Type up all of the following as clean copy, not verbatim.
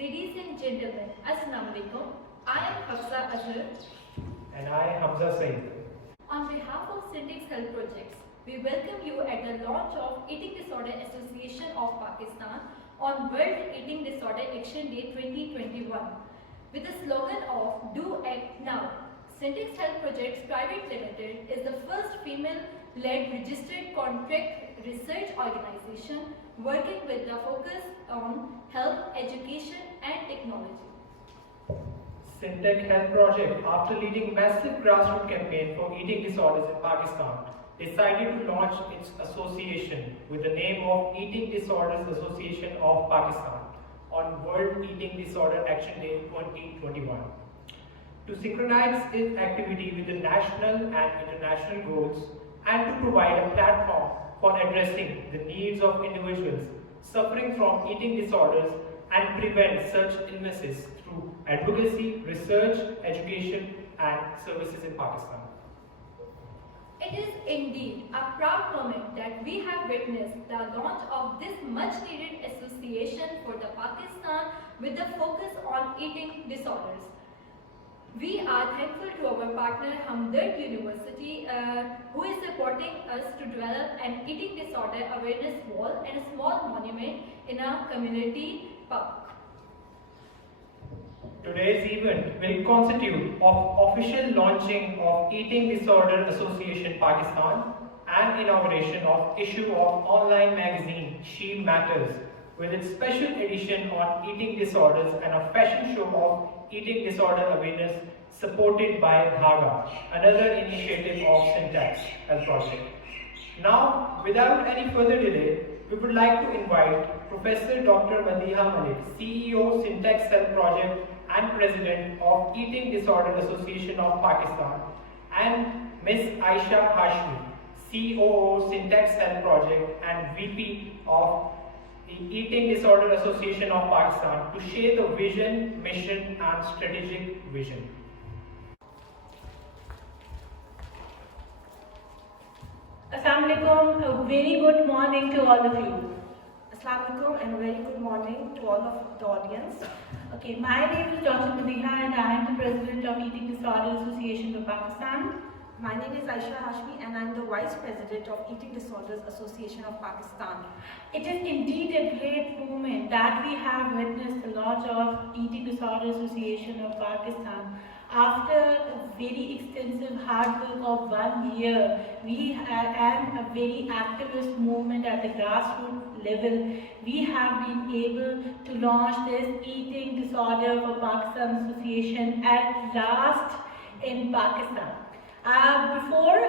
Ladies and gentlemen, Assalamu alaikum. I am Hafsa Azhar. And I, Hamza Saeed. On behalf of Syntex Health Projects, we welcome you at the launch of Eating Disorder Association of Pakistan on World Eating Disorder Action Day 2021 with the slogan of Do Act Now. Syntex Health Projects Private Limited is the first female-led registered contract research organization working with the focus on health, education and technology. Syntex Health Project, after leading massive grassroots campaign for eating disorders in Pakistan, decided to launch its association with the name of Eating Disorders Association of Pakistan on World Eating Disorder Action Day 2021. To synchronize its activity with the national and international goals and to provide a platform for addressing the needs of individuals suffering from eating disorders and prevent such illnesses through advocacy, research, education and services in Pakistan. It is indeed a proud moment that we have witnessed the launch of this much needed association for the Pakistan with the focus on eating disorders. We are thankful to our partner Hamdard University who is supporting us to develop an eating disorder awareness wall and a small monument in our community park. Today's event will constitute of official launching of Eating Disorder Association Pakistan and inauguration of issue of online magazine She Matters with its special edition on eating disorders and a fashion show of eating disorder awareness supported by Dhaga, another initiative of Syntex Health Project. Now, without any further delay, we would like to invite Professor Dr. Madiha Malik, CEO Syntex Health Project and President of Eating Disorder Association of Pakistan, and Ms. Aisha Hashmi, COO Syntex Health Project and VP of the Eating Disorder Association of Pakistan to share the vision, mission and strategic vision. Assalamu alaikum, a very good morning to all of you. Assalamu alaikum and a very good morning to all of the audience. Okay, my name is Dr. Madiha and I am the President of Eating Disorder Association of Pakistan. My name is Aisha Hashmi and I am the Vice President of Eating Disorders Association of Pakistan. It is indeed a great moment that we have witnessed the launch of Eating Disorder Association of Pakistan. After a very extensive hard work of 1 year, we and a very activist movement at the grassroots level, we have been able to launch this Eating Disorder for Pakistan Association at last in Pakistan. Before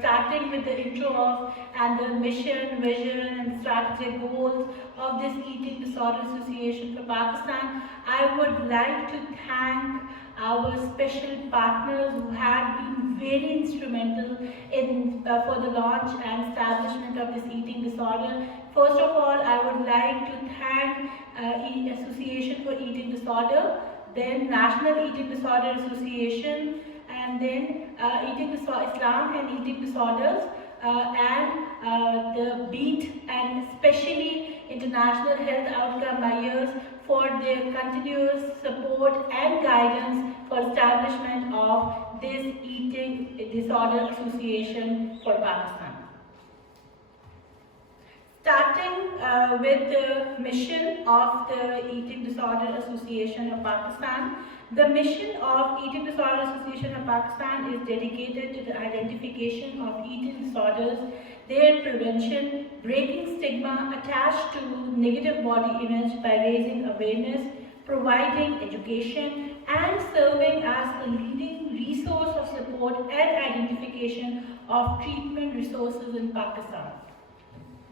starting with the intro of and the mission, vision and strategic goals of this Eating Disorder Association for Pakistan, I would like to thank our special partners who have been very instrumental in for the launch and establishment of this eating disorder. First of all, I would like to thank Association for Eating Disorder, then National Eating Disorder Association, and then Islam and Eating Disorders, and the BEAT, and especially International Health Outcome Measures for their continuous support and guidance for establishment of this Eating Disorder Association for Pakistan. Starting with the mission of the Eating Disorder Association of Pakistan. The mission of Eating Disorder Association of Pakistan is dedicated to the identification of eating disorders, their prevention, breaking stigma attached to negative body image by raising awareness, providing education, and serving as the leading resource of support and identification of treatment resources in Pakistan.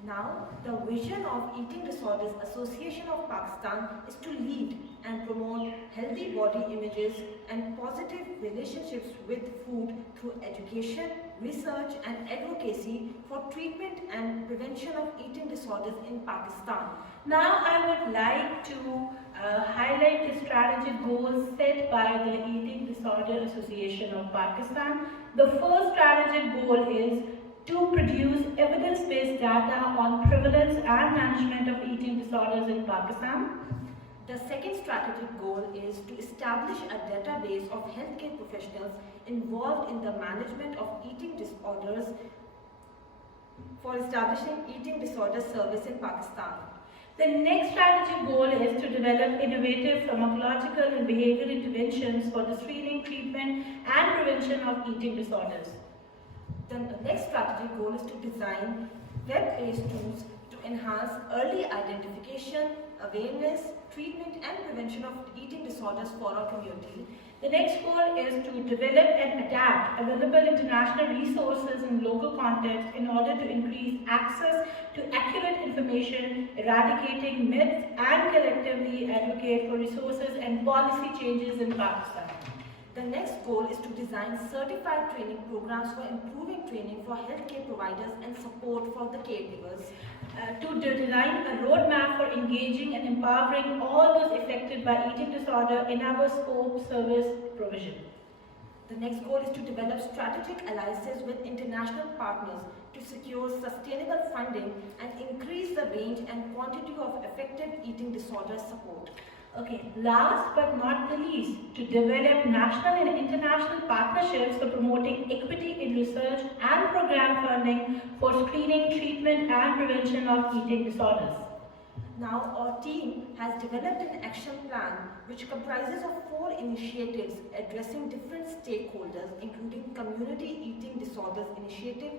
Now, the vision of Eating Disorders Association of Pakistan is to lead and promote healthy body images and positive relationships with food through education, research and advocacy for treatment and prevention of eating disorders in Pakistan. Now I would like to highlight the strategic goals set by the Eating Disorder Association of Pakistan. The first strategic goal is to produce evidence-based data on prevalence and management of eating disorders in Pakistan. The strategic goal is to establish a database of healthcare professionals involved in the management of eating disorders for establishing eating disorder service in Pakistan. The next strategic goal is to develop innovative pharmacological and behavioral interventions for the screening, treatment, and prevention of eating disorders. The next strategic goal is to design web-based tools to enhance early identification, awareness, treatment, and prevention of eating disorders for our community. The next goal is to develop and adapt available international resources in local context in order to increase access to accurate information, eradicating myths, and collectively advocate for resources and policy changes in Pakistan. The next goal is to design certified training programs for improving training for healthcare providers and support for the caregivers. To design a roadmap for engaging and empowering all those affected by eating disorder in our scope service provision. The next goal is to develop strategic alliances with international partners to secure sustainable funding and increase the range and quantity of effective eating disorder support. Okay, last but not the least, to develop national and international partnerships for promoting equity in research and program funding for screening, treatment, and prevention of eating disorders. Now, our team has developed an action plan which comprises of 4 initiatives addressing different stakeholders, including Community Eating Disorders Initiative,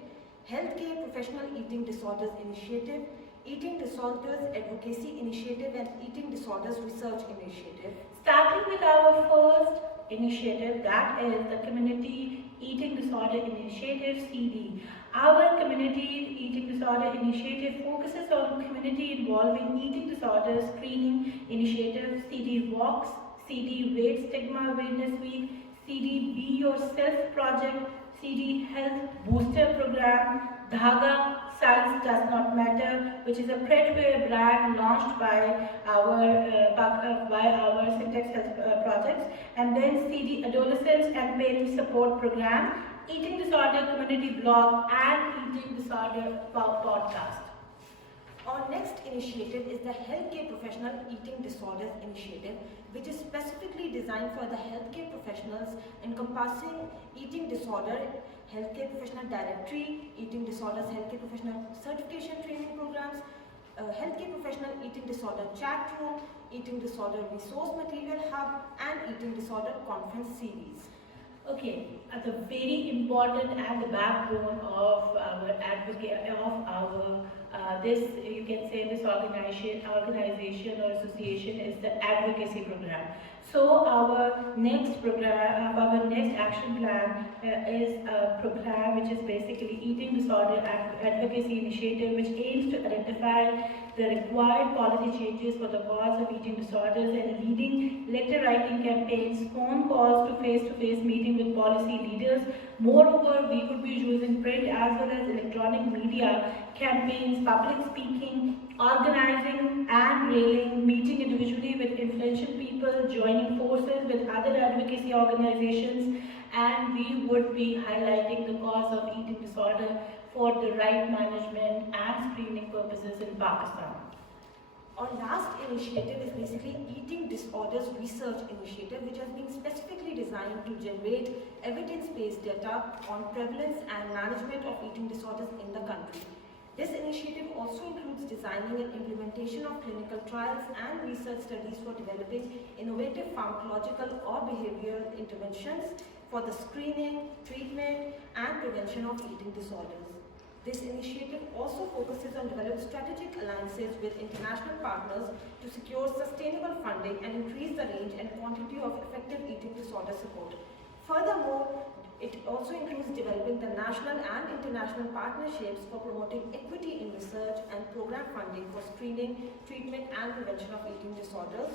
Healthcare Professional Eating Disorders Initiative, Eating Disorders Advocacy Initiative, and Eating Disorders Research Initiative. Starting with our first initiative, that is the Community Eating Disorder Initiative, CD. Our Community Eating Disorder Initiative focuses on community involving eating disorders screening initiatives, CD Walks, CD Weight Stigma Awareness Week, CD Be Yourself Project, CD Health Booster Program, Dhaga Size Does Not Matter, which is a Pretwear brand launched by our Syntax Health projects, and then CD Adolescents and Parent Support Program, Eating Disorder Community Blog, and Eating Disorder Podcast. Our next initiative is the Healthcare Professional Eating Disorders Initiative, which is specifically designed for the healthcare professionals encompassing eating disorder, healthcare professional directory, eating disorders, healthcare professional certification training programs, healthcare professional eating disorder chat room, eating disorder resource material hub, and eating disorder conference series. Okay, the very important and the backbone of our this, you can say, this organization or association is the advocacy program. So our next program, our next action plan is a program which is basically Eating Disorder Advocacy Initiative, which aims to identify the required policy changes for the cause of eating disorders and leading letter writing campaigns, phone calls to face-to-face meeting with policy leaders. Moreover, we could be using print as well as electronic media campaigns, public speaking, organizing and railing, meeting individually with influential people, joining forces with other advocacy organizations, and we would be highlighting the cause of eating disorder for the right management and screening purposes in Pakistan. Our last initiative is basically Eating Disorders Research Initiative, which has been specifically designed to generate evidence-based data on prevalence and management of eating disorders in the country. This initiative also includes designing and implementation of clinical trials and research studies for developing innovative pharmacological or behavioral interventions for the screening, treatment, and prevention of eating disorders. This initiative also focuses on developing strategic alliances with international partners to secure sustainable funding and increase the range and quantity of effective eating disorder support. Furthermore, it also includes developing the national and international partnerships for promoting equity in research and program funding for screening, treatment, and prevention of eating disorders.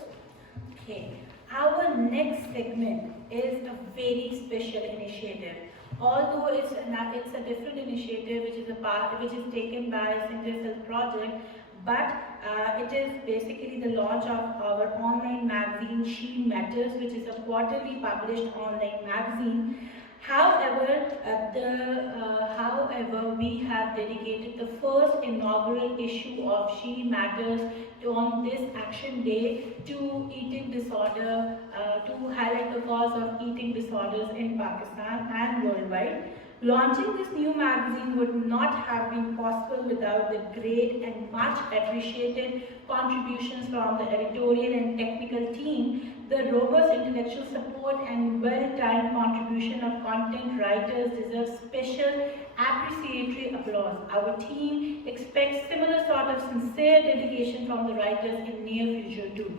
Okay, our next segment is a very special initiative. Although it's a different initiative which is taken by Syntax Health Project, but it is basically the launch of our online magazine She Matters, which is a quarterly published online magazine. However, we have dedicated the first inaugural issue of She Matters on this Action Day to eating disorder, to highlight the cause of eating disorders in Pakistan and worldwide. Launching this new magazine would not have been possible without the great and much appreciated contributions from the editorial and technical team, the robust intellectual support and well-timed contribution of content writers deserve special appreciatory applause. Our team expects similar sort of sincere dedication from the writers in near future too.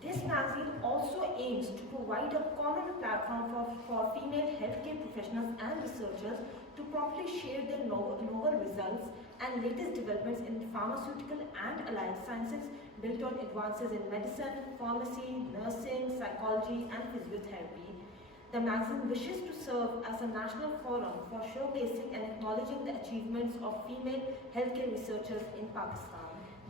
This magazine also aims to provide a common platform for female healthcare professionals and researchers to properly share their novel results and latest developments in pharmaceutical and allied sciences built on advances in medicine, pharmacy, nursing, psychology, and physiotherapy. The magazine wishes to serve as a national forum for showcasing and acknowledging the achievements of female healthcare researchers in Pakistan.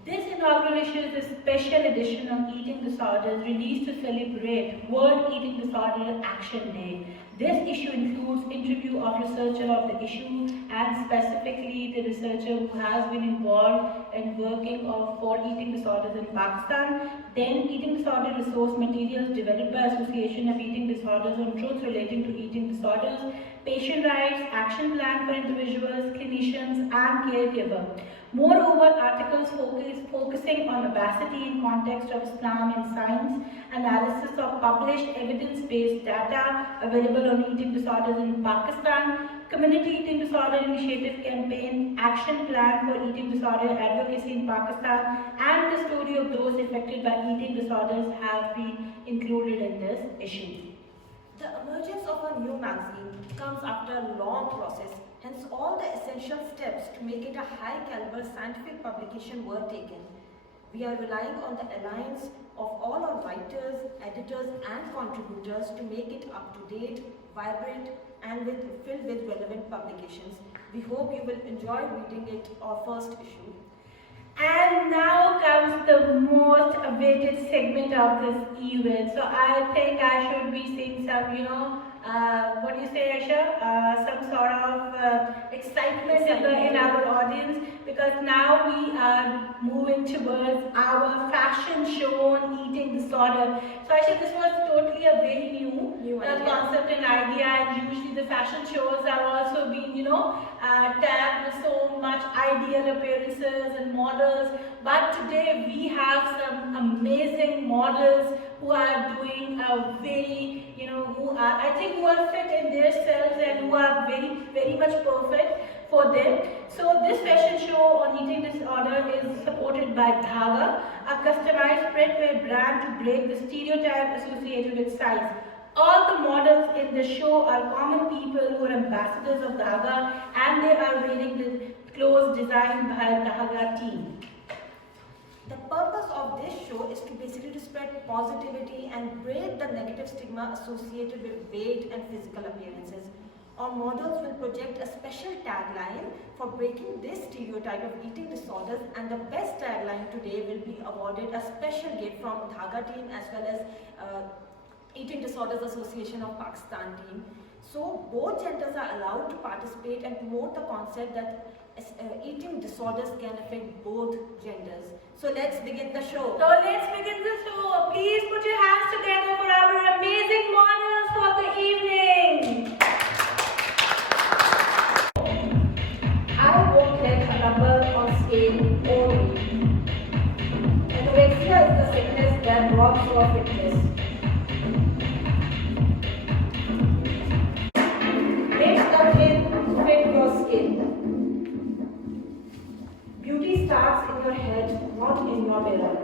This inaugural issue is a special edition of Eating Disorders released to celebrate World Eating Disorder Action Day. This issue includes interview of researcher of the issue and specifically the researcher who has been involved in working for eating disorders in Pakistan. Then eating disorder resource materials developed by Association of Eating Disorders on truths relating to eating disorders, patient rights, action plan for individuals, clinicians and caregiver. Moreover, articles focusing on obesity in context of Islam and science, analysis of published evidence-based data available on eating disorders in Pakistan, Community Eating Disorder Initiative Campaign, Action Plan for Eating Disorder Advocacy in Pakistan, and the story of those affected by eating disorders have been included in this issue. The emergence of a new magazine comes after a long process, hence all the essential steps to make it a high-caliber scientific publication were taken. We are relying on the alliance of all our writers, editors and contributors to make it up-to-date, vibrant and filled with relevant publications. We hope you will enjoy reading it, our first issue. And now comes the most awaited segment of this event. So I think I should be seeing some, what do you say, Aisha? Some sort of excitement in our audience, because now we are moving towards our fashion show on eating disorder. So Aisha, this was totally a very new concept and idea, and usually the fashion shows are also being, tagged with so much ideal appearances and models. But today we have some amazing models who are doing a very, who are fit in their selves and who are very, very much perfect for them. So this fashion show on eating disorder is supported by Dhaga, a customized printwear brand to break the stereotype associated with size. All the models in the show are common people who are ambassadors of Dhaga, and they are wearing the clothes designed by Dhaga team. The purpose of this show is to basically spread positivity and break the negative stigma associated with weight and physical appearances. Our models will project a special tagline for breaking this stereotype of eating disorders, and the best tagline today will be awarded a special gift from Dhaga team as well as Eating Disorders Association of Pakistan team. So both genders are allowed to participate and promote the concept that eating disorders can affect both genders. So let's begin the show. Please put your hands together for our amazing models for the evening. I won't let a number on scale only. Anorexia is the sickness that robs you of fitness. Make the thin fit your skin. Beauty starts in your head, not in your mirror.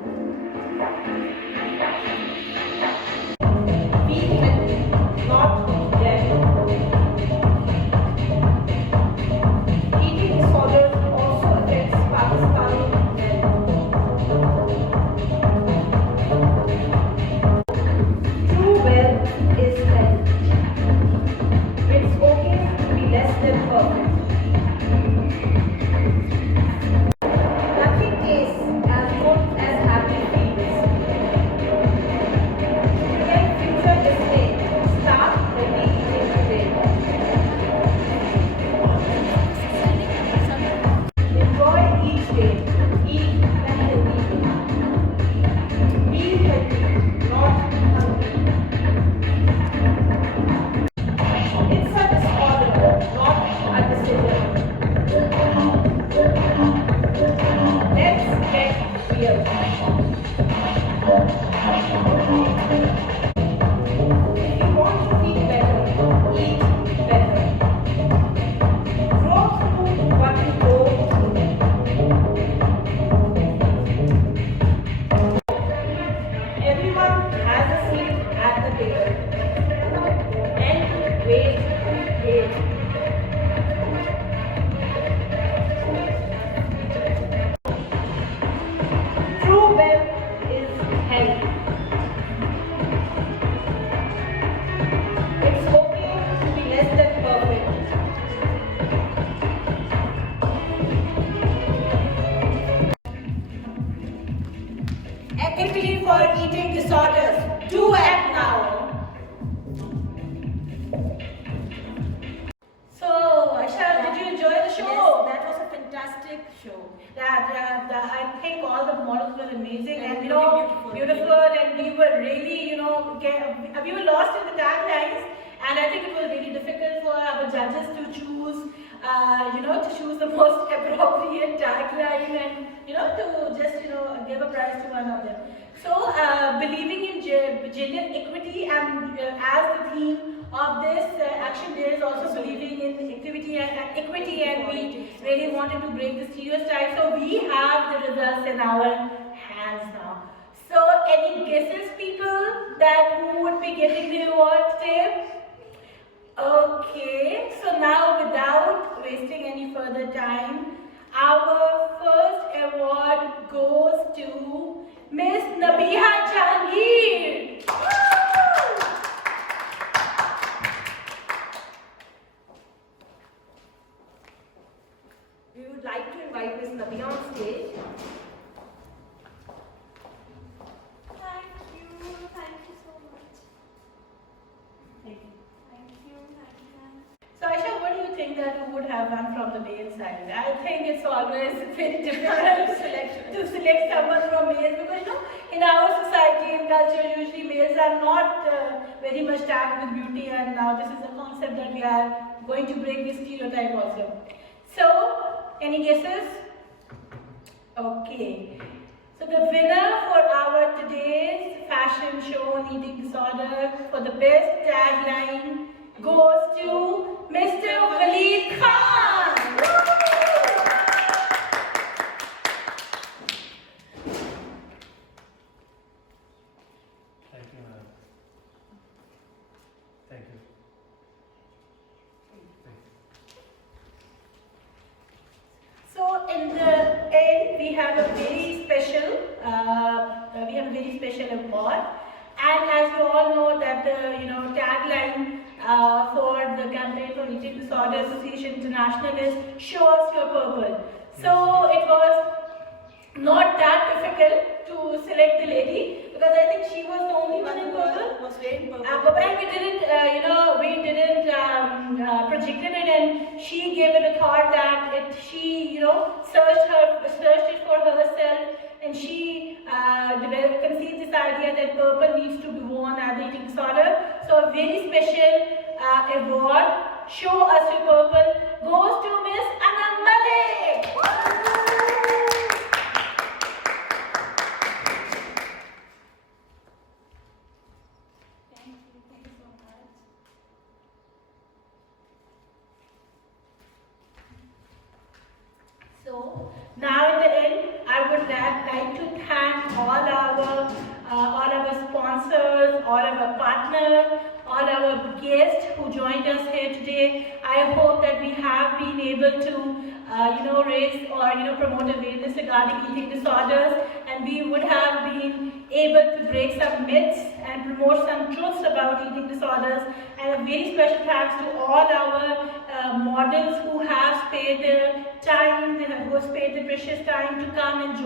Be healthy, not dead. Eating disorders also affects Pakistani men. eating disorders. Do act now. So, Aisha, did you enjoy the show? Yes, that was a fantastic show. I think all the models were amazing And and really beautiful, and we were really, we were lost in the taglines, and I think it was really difficult for our judges to choose, to choose the most appropriate tagline and, to just, give a prize to one of them. So, believing in gender equity and as the theme of this action day is also believing in activity and equity, and we really wanted to break the stereotype. So we have the results in our hands now. So any guesses, people, that who would be getting the award today? Okay, so now without wasting any further time, our first award goes to Miss Nabiha Jahangir. Woo! We would like to invite Ms. Nabiha on stage. Thank you so much. Thank you. Thank you, ma'am. So Aisha, what do you think that who would have won from the male side? I think it's always very difficult to select someone from males, because in our society and culture usually males are not very much tagged with beauty, and now this is a concept that we are going to break this stereotype also. So, any guesses? Okay. So the winner for our today's fashion show on eating disorder for the best tagline goes to Mr. Waleed Khan. Woo! Thank you, ma'am. Thank you. So in the end, we have a very special, award, and as you all know that the tagline for the campaign for Eating Disorder Association International is "Show us your purple." So it was not that difficult to select the lady, because I think she was the only one in purple. Was wearing purple. But we didn't, projected it, and she gave it a thought that she, searched it for herself, and she conceived this idea that purple needs to be worn at the eating disorder. So a very special award, Show Us Your Purple, goes to Miss Anam Malik. Thank you so much. So now in the end, I would like to thank all our sponsors, all our partners, all our guests who joined us here today. I hope that we have been able to raise or promote awareness regarding eating disorders, and we would have been able to break some myths and promote some truths about eating disorders. And a very special thanks to all our models who have spared their time, who have spared their precious time to come and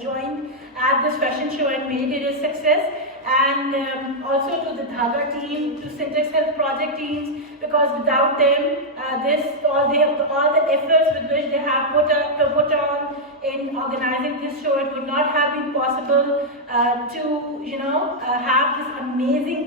join at this fashion show and made it a success. And also to the Dhaga team, to Syntax Health Project teams, because without them, all the efforts with which they have put on in organizing this show, it would not have been possible to have this amazing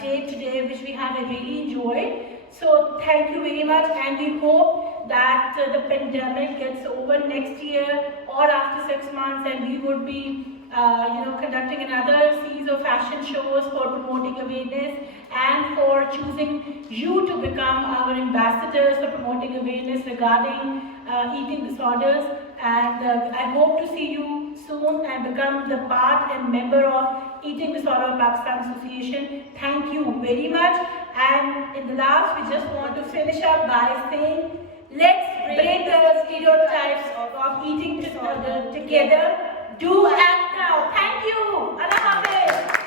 day today, which we have really enjoyed. So thank you very much, and we hope that the pandemic gets over next year or after 6 months, and we would be conducting another series of fashion shows for promoting awareness and for choosing you to become our ambassadors for promoting awareness regarding eating disorders. And I hope to see you soon and become the part and member of Eating Disorder Pakistan Association. Thank you very much. And in the last, we just want to finish up by saying, let's break the stereotypes of eating disorder together. Do act now. Thank you. Allah Hafiz.